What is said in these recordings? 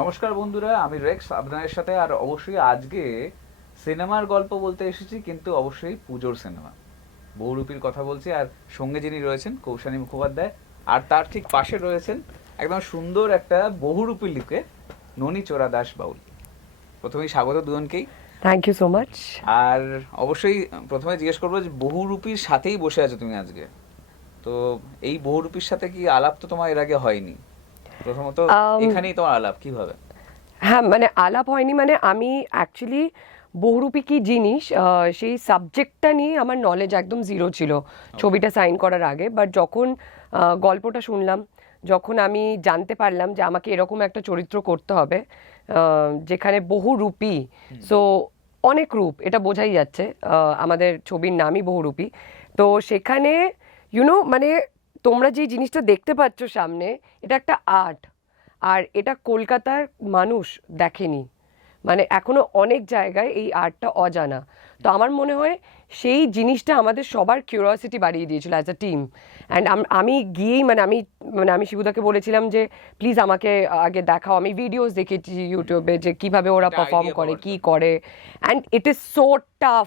নমস্কার বন্ধুরা আমি রেক্স আপনাদের সাথে আর অবশ্যই আজকে সিনেমার গল্প বলতে এসেছি কিন্তু অবশ্যই পুজোর সিনেমা। বহুরূপীর কথা বলছি আর সঙ্গে যিনি রয়েছেন কৌশানী মুখোপাধ্যায় আর তার ঠিক পাশে রয়েছেন একদম সুন্দর একটা বহুরূপী লিখে ননী চোরা দাস বাউল। প্রথমেই স্বাগত দুজনকেই। থ্যাংক ইউ সো মাচ আর অবশ্যই প্রথমে জিজ্ঞেস করব যে বহুরূপীর সাথেই বসে আছো তুমি আজকে? তো এই বহুরূপীর সাথে কি আলাপ তো তোমার এর আগে হয়নি? প্রথমত এখানেই তোমার আলাপ কীভাবে? হ্যাঁ মানে আলাপ হয়নি মানে আমি অ্যাকচুয়ালি বহুরূপী কি জিনিস সেই সাবজেক্টটা নিয়ে আমার নলেজ একদম জিরো ছিল ছবিটা সাইন করার আগে। বাট যখন গল্পটা শুনলাম যখন আমি জানতে পারলাম যে আমাকে এরকম একটা চরিত্র করতে হবে যেখানে বহুরূপী সো অনেক রূপ এটা বোঝাই যাচ্ছে আমাদের ছবির নামই বহুরূপী। তো সেখানে ইউনো মানে তোমরা যে জিনিসটা দেখতে পাচ্ছ সামনে এটা একটা আর্ট। আর এটা কলকাতার মানুষ দেখেনি। মানে এখনও অনেক জায়গায় এই আর্টটা অজানা। তো আমার মনে হয় সেই জিনিসটা আমাদের সবার কিউরিয়াসিটি বাড়িয়ে দিয়েছিল অ্যাজ আ টিম অ্যান্ড আমি গিয়েই মানে আমি মানে আমি শিবুদাকে বলেছিলাম যে প্লিজ আমাকে আগে দেখাও। আমি ভিডিওস দেখেছি ইউটিউবে যে কীভাবে ওরা পারফর্ম করে কি করে। And it is so tough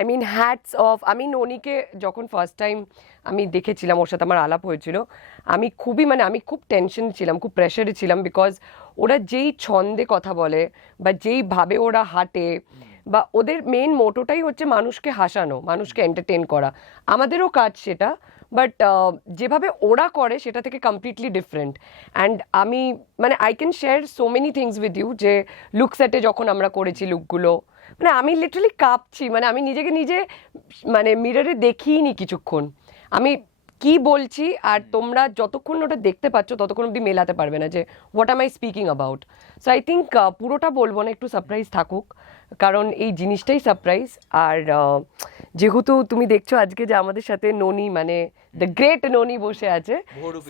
I mean hats off আমি ননিকে যখন ফার্স্ট টাইম আমি দেখেছিলাম, ওর সাথে আমার আলাপ হয়েছিল, আমি খুবই মানে আমি খুব টেনশন ছিলাম, খুব প্রেশারে ছিলাম বিকজ ওরা যেই ছন্দে কথা বলে বা যেইভাবে ওরা হাঁটে বা ওদের মেন মোটোটাই হচ্ছে মানুষকে হাসানো, মানুষকে এন্টারটেন করা। আমাদেরও কাজ সেটা বাট যেভাবে ওরা করে সেটা থেকে কমপ্লিটলি ডিফারেন্ট অ্যান্ড আমি মানে I can share so many things with you যে লুক সেটে যখন আমরা করেছি লুকগুলো মানে আমি লিটারালি কাঁপছি মানে আমি নিজেকে নিজে মানে মিররে দেখিইনি কিছুক্ষণ। আমি কি বলছি আর তোমরা যতক্ষণ ওটা দেখতে পাচ্ছ, ততক্ষণ অব্দি মেলাতে পারবে না যে what am I speaking about so I think পুরোটা বলব না, একটু সারপ্রাইজ থাকুক। কারণ এই জিনিসটাই সারপ্রাইজ আর যেহেতু তুমি দেখছ আজকে যে আমাদের সাথে ননি মানে দ্য গ্রেট ননি বসে আছে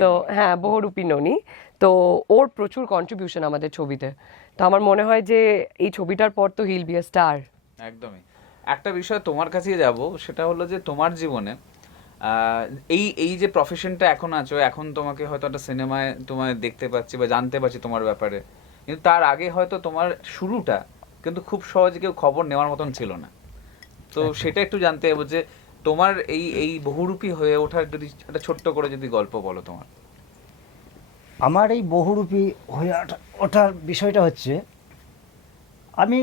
তো হ্যাঁ বহুরূপী ননি তো ওর প্রচুর কন্ট্রিবিউশন আমাদের ছবিতে। তো আমার মনে হয় যে এই ছবিটার পর তো হিল বি আ স্টার একদমই। একটা বিষয় তোমার কাছেই যাব সেটা হলো যে তোমার জীবনে এই এই যে প্রফেশনটা এখন আছো এখন তোমাকে হয়তো একটা সিনেমায় তোমায় দেখতে পাচ্ছি বা জানতে পারছি তোমার ব্যাপারে। কিন্তু তার আগে হয়তো তোমার শুরুটা কিন্তু খুব সহজে কেউ খবর নেওয়ার মতন ছিল না। তো সেটা একটু জানতে হবে যে তোমার এই এই বহুরূপী হয়ে ওঠার যদি একটা ছোট্ট করে যদি গল্প বলো তোমার। আমার এই বহুরূপী হয়ে ওঠা- ওঠার বিষয়টা হচ্ছে আমি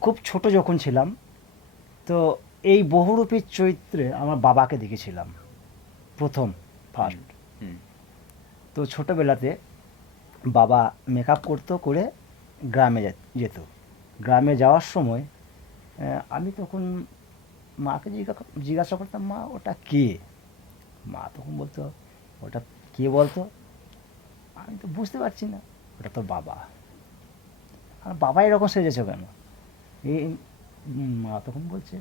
খুব ছোট যখন ছিলাম তো এই বহুরূপীর চরিত্রে আমার বাবাকে দেখেছিলাম প্রথম ফার্স্ট হুম। তো ছোটোবেলাতে বাবা মেকআপ করতো করে গ্রামে যেত। গ্রামে যাওয়ার সময় আমি তখন মাকে জিজ্ঞাসা জিজ্ঞাসা করতাম মা ওটা কে? মা তখন বলতো ওটা কে বলতো? আমি তো বুঝতে পারছি না ওটা তোর বাবা। আর বাবা এরকম সেজেছে কেন? এই মা তখন বলছে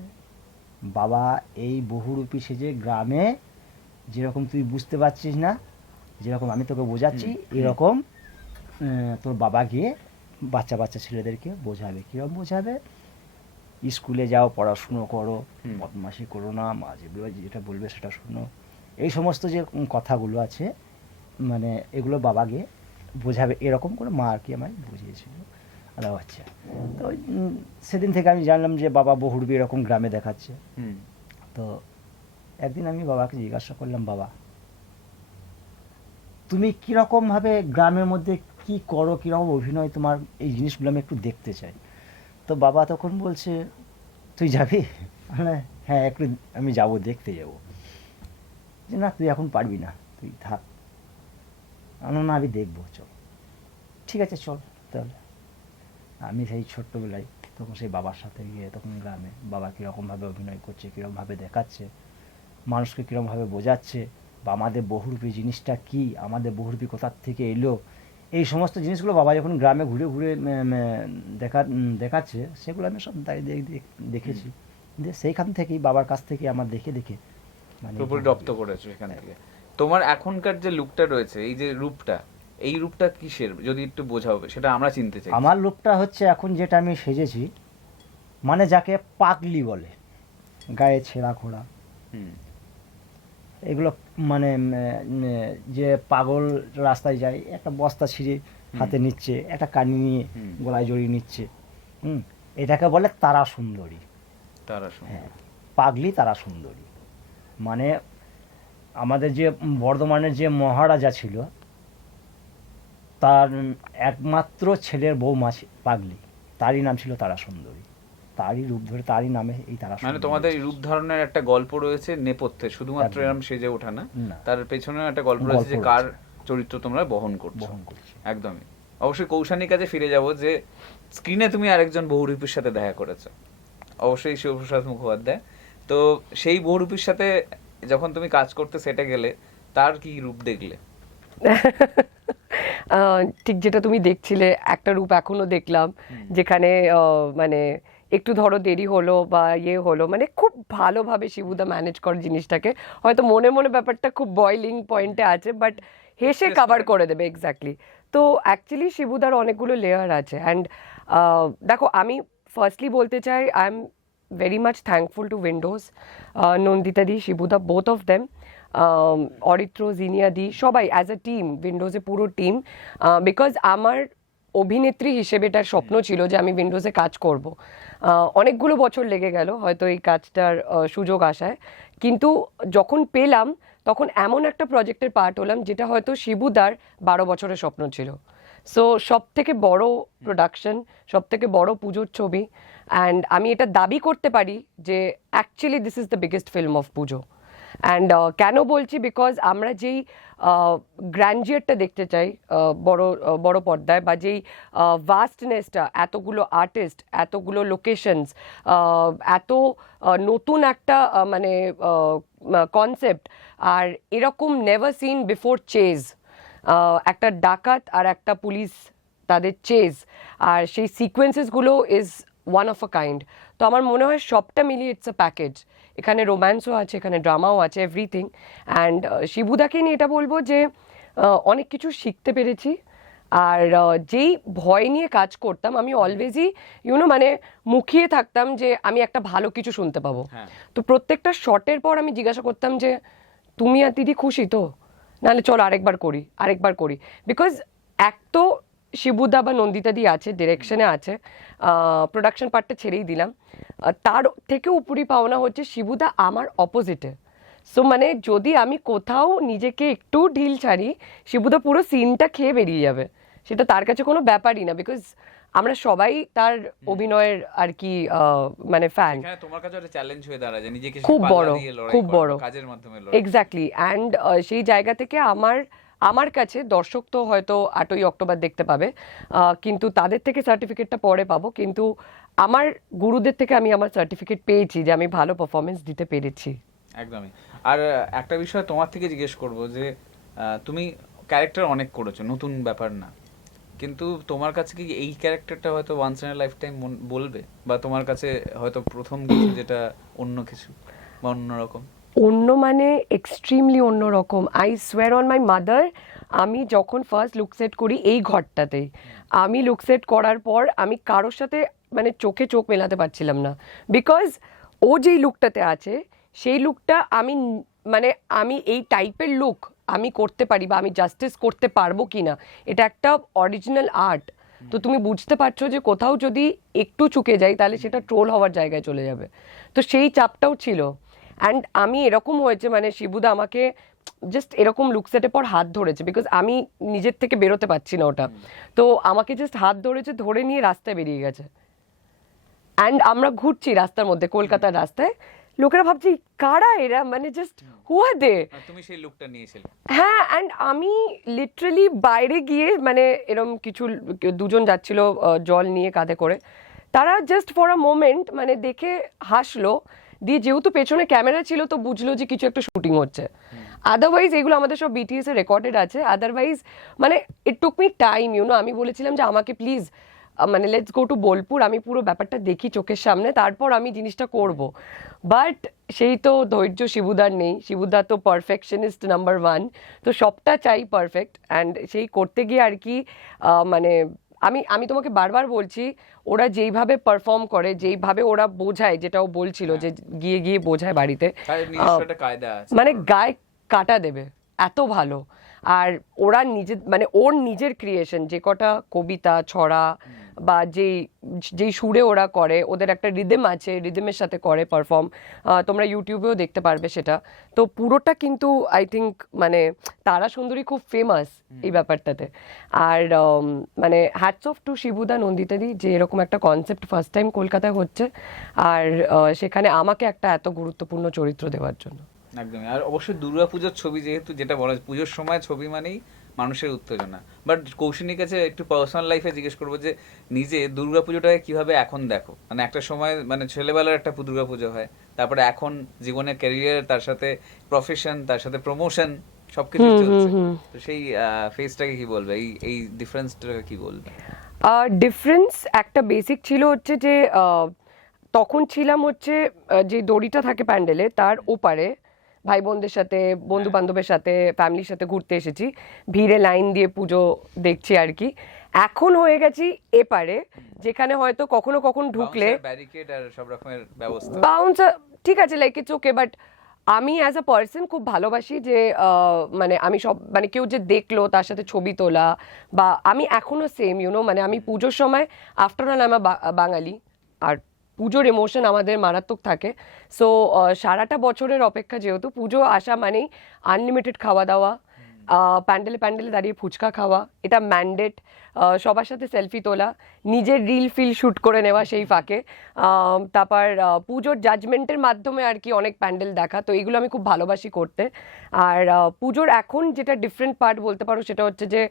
বাবা এই বহুরূপী সেজে গ্রামে যেরকম তুই বুঝতে পারছিস না যেরকম আমি তোকে বোঝাচ্ছি। এরকম তোর বাবা গিয়ে বাচ্চা বাচ্চা ছেলেদেরকে বোঝাবে কীরকম বোঝাবে? স্কুলে যাও পড়াশুনো করো হুম। বদমাশি করো না মাঝে যেটা বলবে সেটা শুনো। এই সমস্ত যে কথাগুলো আছে মানে এগুলো বাবা গিয়ে বোঝাবে এরকম করে মা আর কি আমায় বুঝিয়েছিল। আরে আচ্ছা তো সেদিন থেকে আমি জানলাম যে বাবা বহুরবি এরকম গ্রামে দেখাচ্ছে। তো একদিন আমি বাবাকে জিজ্ঞাসা করলাম বাবা তুমি কীরকমভাবে গ্রামের মধ্যে কি করো, কীরকম অভিনয় তোমার এই জিনিসগুলো আমি একটু দেখতে চাই। তো বাবা তখন বলছে, তুই যাবি? হ্যাঁ একটু আমি যাব, দেখতে যাব। যে, না, তুই এখন পারবি না, তুই থাক। আমি না, আমি দেখব, চল। ঠিক আছে, চল তাহলে। আমি সেই ছোট্টবেলায় তখন সেই বাবার সাথে গিয়ে তখন গ্রামে বাবা কীরকমভাবে অভিনয় করছে, কীরকমভাবে দেখাচ্ছে, মানুষকে কীরকমভাবে বোঝাচ্ছে, বা আমাদের বহুরূপী জিনিসটা কি, আমাদের বহুরূপী কোথার থেকে এলো এই সমস্ত জিনিসগুলো বাবা যখন গ্রামে ঘুরে ঘুরে দেখা দেখাচ্ছে সেগুলো আমি সব দাঁড়িয়ে দেখ- দেখ- দেখেছি। দিয়ে সেইখান থেকেই বাবার কাছ থেকে আমার দেখে দেখে মানে পুরোপুরি রপ্ত করেছ এখান থেকে। তোমার এখনকার যে লুকটা রয়েছে এই যে রূপটা এই রূপটা কিসের? যদি একটু বোঝাও সেটা আমরা চিনতে চাই। আমার লোকটা হচ্ছে এখন যেটা আমি সেজেছি মানে যাকে পাগলি বলে গায়ে ছেঁড়া খোড়া। হুম। এগুলো মানে যে পাগল রাস্তায় যায় একটা বস্তা ছিঁড়ে হাতে নিচ্ছে একটা কানি নিয়ে গলায় জড়িয়ে নিচ্ছে হুম? এটাকে বলে তারা সুন্দরী। তারা হ্যাঁ পাগলি তারা সুন্দরী। মানে আমাদের যে বর্ধমানের যে মহারাজা ছিল তার একমাত্র ছেলের বউ মাছ পাগলি। তারই নাম ছিল তারা সুন্দরী। তারই রূপ ধরে তারই নামে এই তারা মানে তোমাদের রূপ ধারণের একটা গল্প রয়েছে নেপথ্যে শুধুমাত্র। এরম সেজে ওঠা না। তার পেছনেও একটা গল্প রয়েছে যে কার চরিত্র তোমরা বহন করছ। বহন করছে। একদমই। অবশ্যই কৌশানীর কাছে ফিরে যাব যে স্ক্রিনে তুমি আরেকজন বহুরূপীর সাথে দেখা করেছ। অবশ্যই শিবপ্রসাদ মুখোপাধ্যায়। তো সেই বহুরূপীর সাথে যখন তুমি কাজ করতে সেটে গেলে তার কি রূপ দেখলে? আহ, ঠিক যেটা তুমি দেখছিলে একটা রূপ এখনও দেখলাম যেখানে আহ, মানে একটু ধরো দেরি হলো বা ইয়ে হলো মানে খুব ভালোভাবে শিবুদা ম্যানেজ করে জিনিসটাকে হয়তো মনে মনে ব্যাপারটা খুব বয়লিং পয়েন্টে আছে বাট হেসে কাভার করে দেবে এক্স্যাক্টলি তো অ্যাকচুয়ালি শিবুদার অনেকগুলো লেয়ার আছে অ্যান্ড দেখো আমি ফার্স্টলি বলতে চাই I am very much thankful to Windows Di, Shibuda, both of them. Um, Aritra Jinia di সবাই অ্যাজ আ টিম উইন্ডোজে পুরো টিম বিকজ আমার অভিনেত্রী হিসেবে এটার স্বপ্ন ছিল যে আমি উইন্ডোজে কাজ করব। অনেকগুলো বছর লেগে গেল হয়তো এই কাজটার সুযোগ আসায়। কিন্তু যখন পেলাম, তখন এমন একটা প্রজেক্টের পার্ট হলাম যেটা হয়তো শিবুদার বারো বছরের স্বপ্ন ছিল। সো সব থেকে বড় প্রোডাকশন সব থেকে বড় পুজোর ছবি অ্যান্ড আমি এটা দাবি করতে পারি যে actually this is the biggest film of Pujo. And কেন বলছি? বিকজ আমরা যেই গ্র্যান্ডিয়ারটা দেখতে চাই বড় বড় পর্দায় বা যেই ভাস্টনেসটা এতগুলো আর্টিস্ট এতগুলো লোকেশনস এত নতুন একটা মানে কনসেপ্ট আর এরকম নেভার সিন বিফোর চেজ একটা ডাকাত আর একটা পুলিশ তাদের চেজ আর সেই সিকোয়েন্সেসগুলো is one of a kind তো আমার মনে হয় সবটা মিলিয়ে ইটস আ প্যাকেজ এখানে রোম্যান্সও আছে এখানে ড্রামাও আছে এভরিথিং অ্যান্ড শিবুদাকে নিয়ে এটা বলব যে অনেক কিছু শিখতে পেরেছি। আর যেই ভয় নিয়ে কাজ করতাম আমি অলওয়েজই ইউনো মানে মুখিয়ে থাকতাম যে আমি একটা ভালো কিছু শুনতে পাবো। হ্যাঁ। তো প্রত্যেকটা শটের পর আমি জিজ্ঞাসা করতাম যে তুমি আর দিদি খুশি তো? নাহলে চল আরেকবার করি আরেকবার করি। বিকজ এক তো শিবুদা বা নন্দিতা দি আছে ডিরেকশনে আছে। প্রোডাকশন পার্টটা ছেড়েই দিলাম। তার থেকে উপরি পাওনা হচ্ছে শিবুদা আমার অপোজিটে সো মানে যদি আমি কোথাও নিজেকে একটু ঢিল ছাড়ি শিবুদা পুরো সিনটা খেয়ে বেরিয়ে যাবে। সেটা তার কাছে কোনো ব্যাপারই না বিকজ আমরা সবাই তার অভিনয়ের আর কি মানে ফ্যান তোমার কাছে একটা চ্যালেঞ্জ হয়ে দাঁড়ায় নিজেকে খুব বড়, খুব বড়। কাজের মাধ্যমে এক্স্যাক্টলি অ্যান্ড সেই জায়গা থেকে আমার আমার কাছে দর্শক তো হয়তো আটই অক্টোবর দেখতে পাবে কিন্তু তাদের থেকে সার্টিফিকেটটা পরে পাবো। কিন্তু আমার গুরুদের থেকে আমি আমার সার্টিফিকেট পেয়েছি যে আমি ভালো পারফরমেন্স দিতে পেরেছি। একদমই। আর একটা বিষয় তোমার থেকে জিজ্ঞেস করব যে তুমি ক্যারেক্টার অনেক করেছ, নতুন ব্যাপার না। কিন্তু তোমার কাছে কি এই ক্যারেক্টারটা হয়তো ওয়ান্স ইন লাইফ টাইম বলবে? বা তোমার কাছে হয়তো প্রথম কিছু যেটা অন্য কিছু বা অন্যরকম অন্য মানে এক্সট্রিমলি অন্য রকম। I swear on my mother আমি যখন ফার্স্ট লুক সেট করি এই ঘরটাতেই আমি লুক সেট করার পর আমি কারোর সাথে মানে চোখে চোখ মেলাতে পারছিলাম না। বিকজ ও যেই লুকটাতে আছে, সেই লুকটা আমি মানে আমি এই টাইপের লুক আমি করতে পারি বা আমি জাস্টিস করতে পারব কি না এটা একটা অরিজিনাল আর্ট তো তুমি বুঝতে পারছ যে কোথাও যদি একটু চুকে যাই, তাহলে সেটা ট্রোল হওয়ার জায়গায় চলে যাবে। তো সেই চাপটাও ছিল। অ্যান্ড আমি এরকম হয়েছে মানে শিবুদা আমাকে জাস্ট এরকম লুক সেটের পর হাত ধরেছে বিকজ আমি নিজের থেকে বেরোতে পারছি না ওটা। তো আমাকে জাস্ট হাত ধরেছে ধরে নিয়ে রাস্তায় বেরিয়ে গেছে। অ্যান্ড আমরা ঘুরছি রাস্তার মধ্যে কলকাতার রাস্তায়। লোকেরা ভাবছি কারা এরা? মানে জাস্ট হুয়া দে তুমি সেই লুকটা নিয়েছিলে। হ্যাঁ অ্যান্ড আমি লিটারালি বাইরে গিয়ে মানে এরম কিছু দুজন যাচ্ছিল জল নিয়ে কাঁধে করে। তারা জাস্ট ফর আ মোমেন্ট মানে দেখে হাসলো। দিয়ে যেহেতু পেছনে ক্যামেরা ছিল, তো বুঝলো যে কিছু একটা শুটিং হচ্ছে। আদারওয়াইজ এগুলো আমাদের সব বিটিএস এ রেকর্ডেড আছে। আদারওয়াইজ মানে it took me time you know আমি বলেছিলাম যে আমাকে প্লিজ মানে লেটস গো টু বোলপুর আমি পুরো ব্যাপারটা দেখি চোখের সামনে, তারপর আমি জিনিসটা করব। বাট সেই তো ধৈর্য শিবুদার নেই। শিবুদা তো পারফেকশনিস্ট নাম্বার ওয়ান তো সবটা চাই পারফেক্ট অ্যান্ড সেই করতে গিয়ে আর কি মানে আমি আমি তোমাকে বারবার বলছি ওরা যেইভাবে পারফর্ম করে যেইভাবে ওরা বোঝায় যেটা ও বলছিল যে গিয়ে গিয়ে বোঝায় বাড়িতে মানে গায়ে কাটা দেবে এত ভালো। আর ওরা নিজের মানে ওর নিজের ক্রিয়েশন যে কটা কবিতা ছড়া বা যেই যেই সুরে ওরা করে ওদের একটা রিদম আছে রিদমের সাথে করে পারফর্ম তোমরা ইউটিউবেও দেখতে পারবে সেটা। তো পুরোটা কিন্তু আই থিঙ্ক মানে তারা সুন্দরী খুব ফেমাস এই ব্যাপারটাতে। আর মানে হ্যাটস অফ টু শিবুদা নন্দিতাদি যে এরকম একটা কনসেপ্ট ফার্স্ট টাইম কলকাতায় হচ্ছে। আর সেখানে আমাকে একটা এত গুরুত্বপূর্ণ চরিত্র দেওয়ার জন্য। একদমই। আর অবশ্যই দুর্গাপুজোর ছবি যেহেতু যেটা বলা পুজোর সময় ছবি মানেই মানুষের উত্তেজনা। বাট কৌশিনীর কাছে একটু পার্সোনাল লাইফে জিজ্ঞেস করব যে নিজে দুর্গাপুজোটাকে কীভাবে এখন দেখো? মানে একটা সময় মানে ছেলেবেলার একটা দুর্গাপুজো হয় তারপরে এখন জীবনের ক্যারিয়ার তার সাথে প্রফেশন তার সাথে প্রমোশন সবকিছু চলছে। তো সেই ফেসটাকে কি বলবে? এই এই ডিফারেন্সটাকে কি বলবে? ডিফারেন্স একটা বেসিক ছিল হচ্ছে যে তখন ছিলাম হচ্ছে যে দড়িটা থাকে প্যান্ডেলে তার ওপারে ভাই বোনদের সাথে বন্ধু বান্ধবের সাথে ফ্যামিলির সাথে ঘুরতে এসেছি। ভিড়ে লাইন দিয়ে পুজো দেখছি আর কি। এখন হয়ে গেছি এপারে যেখানে হয়তো কখনো কখন ঢুকলে ব্যারিকেড আর সব রকমের ব্যবস্থা। বাউন্স ঠিক আছে লাইক ইটস ওকে বাট আমি অ্যাজ আ পার্সন খুব ভালোবাসি যে মানে আমি সব মানে কেউ যে দেখল তার সাথে ছবি তোলা বা আমি এখনও সেম ইউনো মানে আমি পুজোর সময় আফটার অল আমার বাঙালি আর পুজোর ইমোশন আমাদের মারাত্মক থাকে। সো সারাটা বছরের অপেক্ষা যেহেতু পুজো আসা মানেই আনলিমিটেড খাওয়া দাওয়া প্যান্ডেলে প্যান্ডেলে দাঁড়িয়ে ফুচকা খাওয়া, এটা ম্যান্ডেট সবার সাথে সেলফি তোলা, নিজের রিল ফিল শ্যুট করে নেওয়া সেই ফাঁকে তারপর পুজোর জাজমেন্টের মাধ্যমে আর কি অনেক প্যান্ডেল দেখা, তো এগুলো আমি খুব ভালোবাসি করতে আর পুজোর এখন যেটা ডিফারেন্ট পার্ট বলতে পারো সেটা হচ্ছে যে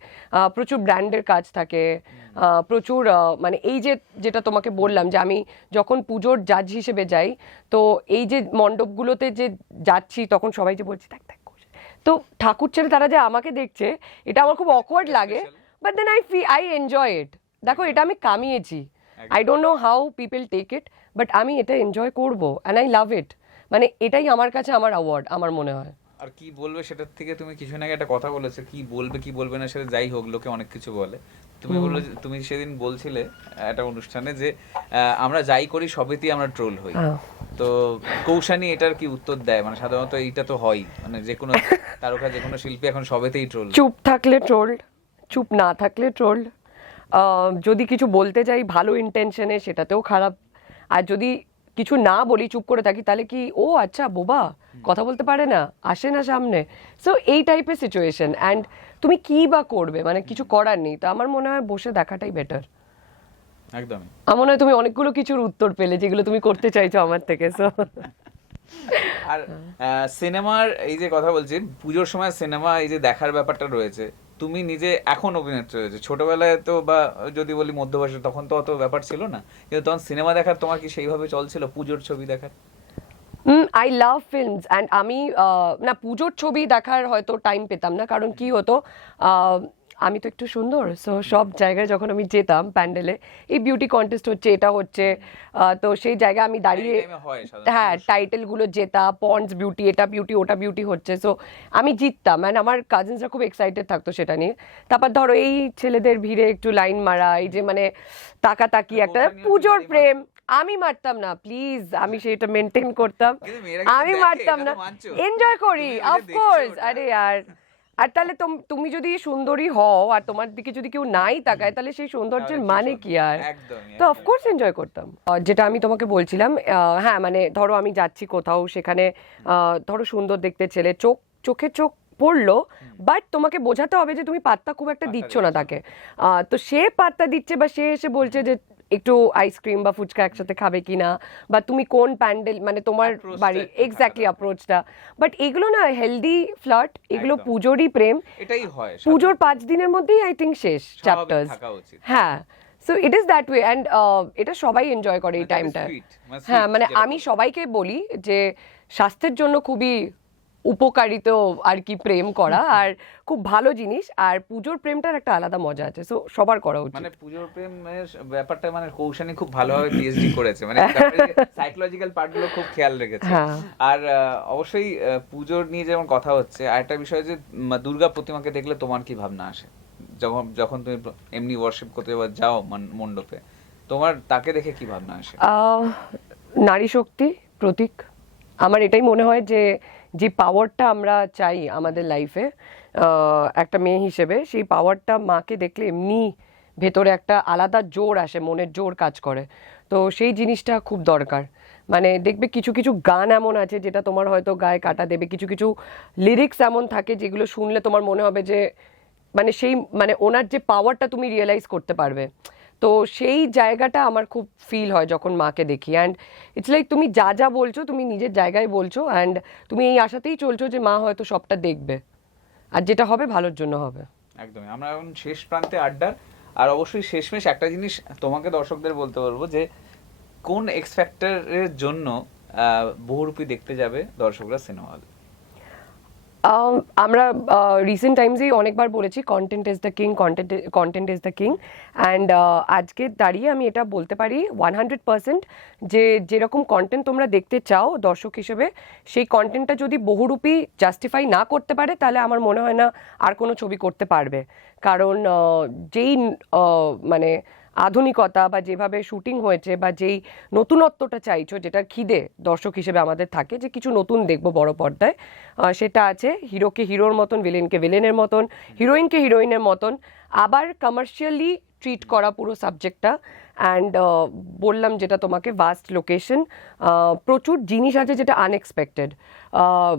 প্রচুর ব্র্যান্ডের কাজ থাকে প্রচুর মানে এই যে, যেটা তোমাকে বললাম যে আমি যখন পুজোর জাজ হিসেবে যাই, তো এই যে মণ্ডপগুলোতে যে যাচ্ছি, তখন সবাই যে বলছি, দেখ দেখ। তো ঠাকুর ছেড়ে তারা যে আমাকে দেখছে এটা আমার খুব অকওয়ার্ড লাগে but then I fee I enjoy it দেখো এটা আমি কামিয়েছি। I don't know how people take it but আমি এটা এনজয় করব অ্যান্ড আই লাভ ইট মানে এটাই আমার কাছে আমার অ্যাওয়ার্ড আমার মনে হয়। আর কি বলবে সেটার থেকে তুমি কিছু না একটা কথা বলেছ কি বলবে কি বলবে না সেটা যাই হোক লোকে অনেক কিছু বলে। তুমি বললে তুমি সেদিন বলছিলে একটা অনুষ্ঠানে যে আমরা যাই করি সবেতেই আমরা ট্রোল হই। তো কৌশানি এটার কি উত্তর দেয়? মানে সাধারণত এইটা তো হয়। মানে যে কোনো তারকা, যে কোনো শিল্পী এখন সবেতেই ট্রোল চুপ থাকলে ট্রোল্ড চুপ না থাকলে ট্রোল্ড যদি কিছু বলতে যাই ভালো ইন্টেনশনে সেটাতেও খারাপ। আর যদি কিছু না বলি, চুপ করে থাকি, তাহলে কি, ও আচ্ছা বোবা, কথা বলতে পারে না, আসে না সামনে? সো এই টাইপের সিচুয়েশন অ্যান্ড তুমি কি বা করবে? মানে কিছু করার নেই। তো আমার মনে হয় বসে দেখাটাই বেটার একদমই। আমার মনে হয় তুমি অনেকগুলো কিছুর উত্তর পেলে যেগুলো তুমি করতে চাইছো আমার থেকে সো আর সিনেমার এই যে কথা বলছি পুজোর সময় সিনেমা এই যে দেখার ব্যাপারটা রয়েছে তুমি নিজে এখন অভিনেত্রী হয়েছে। ছোটবেলায় তো বা যদি বলি মধ্য বয়সে তখন তো অত ব্যাপার ছিল না। কিন্তু তখন সিনেমা দেখার তোমার কি সেইভাবে চলছিল পুজোর ছবি দেখার? আই লাভ ফিল্মস অ্যান্ড আমি না পুজোর ছবি দেখার হয়তো টাইম পেতাম না কারণ কি হতো আমি তো একটু সুন্দর। সো সব জায়গায় যখন আমি যেতাম প্যান্ডেলে এই বিউটি কন্টেস্ট হচ্ছে এটা হচ্ছে তো সেই জায়গায় আমি দাঁড়িয়ে হয় টাইটেলগুলো জেতা পন্ডস বিউটি এটা বিউটি ওটা বিউটি হচ্ছে। সো আমি জিততাম অ্যান্ড আমার কাজিনসরা খুব এক্সাইটেড থাকতো সেটা নিয়ে। তারপর ধরো এই ছেলেদের ভিড়ে একটু লাইন মারা এই যে মানে তাকাতাকি একটা পুজোর প্রেম। আমি মারতাম না প্লিজ আমি সেটা মেনটেন করতাম। আমি মারতাম না। এনজয় করি অফকোর্স আরে আর আর তাহলে তোম- যদি সুন্দরী হও আর তোমার দিকে যদি কেউ নাই তাকায় তাহলে সেই সৌন্দর্যের মানে কি আর? তো অফকোর্স এনজয় করতাম। যেটা আমি তোমাকে বলছিলাম হ্যাঁ মানে ধরো আমি যাচ্ছি কোথাও সেখানে আহ, ধরো সুন্দর দেখতে ছেলে চোখ চোখে চোখ পড়ল বাট তোমাকে বোঝাতে হবে যে তুমি পাত্তা খুব একটা দিচ্ছ না তাকে। তো সে পাত্তা দিচ্ছে বা সে এসে বলছে যে একটু আইসক্রিম বা ফুচকা একসাথে খাবে কিনা? বা তুমি কোন প্যান্ডেল মানে তোমার বাড়ি এক্স্যাক্টলি অ্যাপ্রোচটা বাট এগুলো না হেলদি ফ্লার্ট এগুলো পুজোরই প্রেম। এটাই হয় পুজোর পাঁচ দিনের মধ্যেই আই থিঙ্ক শেষ চ্যাপ্টার্স হ্যাঁ। So it is that way and এটা সবাই এনজয় করে এই টাইমটা হ্যাঁ মানে আমি সবাইকে বলি যে স্বাস্থ্যের জন্য খুবই উপকারিত আর কি প্রেম করা আর খুব ভালো জিনিস আর পুজোর প্রেমটার একটা আলাদা মজা আছে সো সবার করা উচিত। মানে পুজোর প্রেমের ব্যাপারটা মানে কৌশানি খুব ভালোভাবে পিএইচডি করেছে মানে সাইকোলজিক্যাল পার্টগুলো খুব খেয়াল রেখেছে। হ্যাঁ। আর অবশ্যই পুজোর নিয়ে যেমন কথা হচ্ছে আর একটা বিষয় যে দুর্গা প্রতিমাকে দেখলে তোমার কি ভাবনা আসে? যখন যখন তুমি এমনি ওয়ার্শিপ করতে বা যাও মান- মণ্ডপে তোমার তাকে দেখে কি ভাবনা আসে? আহ, নারী শক্তি প্রতীক। আমার এটাই মনে হয় যে যে পাওয়ারটা আমরা চাই আমাদের লাইফে একটা মেয়ে হিসেবে, সেই পাওয়ারটা মাকে দেখলে এমনি ভেতরে একটা আলাদা জোর আসে, মনের জোর কাজ করে। তো সেই জিনিসটা খুব দরকার। মানে দেখবে কিছু কিছু গান এমন আছে যেটা তোমার হয়তো গায়ে কাটা দেবে, কিছু কিছু লিরিক্স এমন থাকে যেগুলো শুনলে তোমার মনে হবে যে মানে সেই মানে ওনার যে পাওয়ারটা তুমি রিয়েলাইজ করতে পারবে। তো সেই জায়গাটা আমার খুব ফিল হয় যখন মাকে দেখি। অ্যান্ড ইটস লাইক তুমি যা যা বলছো, তুমি নিজের জায়গায় বলছো অ্যান্ড তুমি এই আশাতেই চলছো যে মা হয়তো সবটা দেখবে। আর যেটা হবে, ভালোর জন্য হবে। একদমই। আমরা এখন শেষ প্রান্তে আড্ডার। আর অবশ্যই শেষমেশ একটা জিনিস তোমাকে দর্শকদের বলতে বলব যে, কোন এক্স ফ্যাক্টরের জন্য বহুরূপী দেখতে যাবে দর্শকরা সিনেমা হলে? আমরা রিসেন্ট টাইমসেই অনেকবার বলেছি content is the king content content is the king and আজকে দাঁড়িয়ে আমি এটা বলতে পারি ওয়ান হান্ড্রেড পার্সেন্ট যে যেরকম কন্টেন্ট তোমরা দেখতে চাও দর্শক হিসেবে, সেই কন্টেন্টটা যদি বহুরূপী জাস্টিফাই না করতে পারে, তাহলে আমার মনে হয় না আর কোনো ছবি করতে পারবে। কারণ যেই মানে আধুনিকতা বা যেভাবে শুটিং হয়েছে বা যেই নতুনত্বটা চাইছো, যেটার খিদে দর্শক হিসেবে আমাদের থাকে, যে কিছু নতুন দেখব বড় পর্দায়। সেটা আছে হিরোকে হিরোর মতন ভিলেনকে ভিলেনের মতন হিরোইনকে হিরোইনের মতন, আবার কমার্শিয়ালি ট্রিট করা পুরো সাবজেক্টটা অ্যান্ড বললাম যেটা তোমাকে ভাস্ট লোকেশন প্রচুর জিনিস আছে যেটা আনএক্সপেক্টেড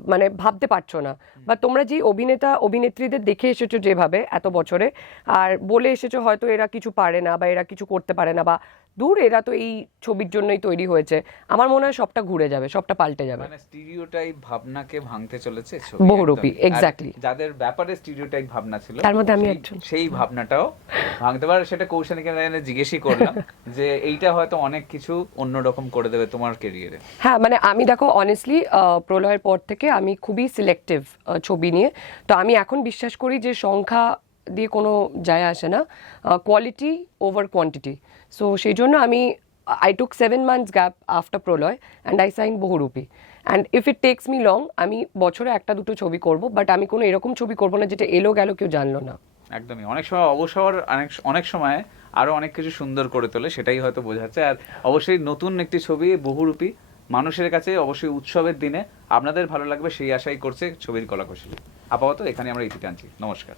মানে ভাবতে পারছ না। বা তোমরা যে অভিনেতা অভিনেত্রীদের দেখে এসেছ যেভাবে এত বছরে আর বলে এসেছ হয়তো এরা কিছু পারে না বা এরা কিছু করতে পারে না বা দূর এরা তো এই ছবির জন্যই তৈরি হয়েছে। আমার মনে হয় সবটা ঘুরে যাবে সবটা পাল্টে যাবে। মানে স্টিরিওটাইপ ভাবনাকে ভাঙতে চলেছে বহুরূপী, exactly. যাদের ব্যাপারে স্টিরিওটাইপ ভাবনা ছিল তার মধ্যে আমি সেই- একজন। সেই ভাবনাটাও ভাঙতে পারে। সেটা কৌশানীকে আমি জিজ্ঞেসই করলাম যে এইটা হয়তো অনেক কিছু অন্যরকম করে দেবে তোমার কেরিয়ারে হ্যাঁ মানে আমি দেখো অনেস্টলি প্রলয়ের পর থেকে আমি খুবই সিলেক্টিভ ছবি নিয়ে। তো আমি এখন বিশ্বাস করি যে সংখ্যা দিয়ে কোনো যায় আসে না কোয়ালিটি ওভার কোয়ান্টিটি সো সেই জন্য আমি I took seven months gap after Proloy and I sign Bahurupi and if it takes me long আমি বছরে একটা দুটো ছবি করব বাট আমি কোনো এরকম ছবি করব না যেটা এলো গেল কেউ জানলো না। একদমই। অনেক সময় অবসর, অনেক অনেক সময় আরও অনেক কিছু সুন্দর করে তোলে, সেটাই হয়তো বোঝাচ্ছে। আর অবশ্যই নতুন একটি ছবি বহুরূপী মানুষের কাছে অবশ্যই উৎসবের দিনে আপনাদের ভালো লাগবে সেই আশাই করছে ছবির কলাকুশলী। আপাতত এখানে আমরা ইতি টানছি। নমস্কার।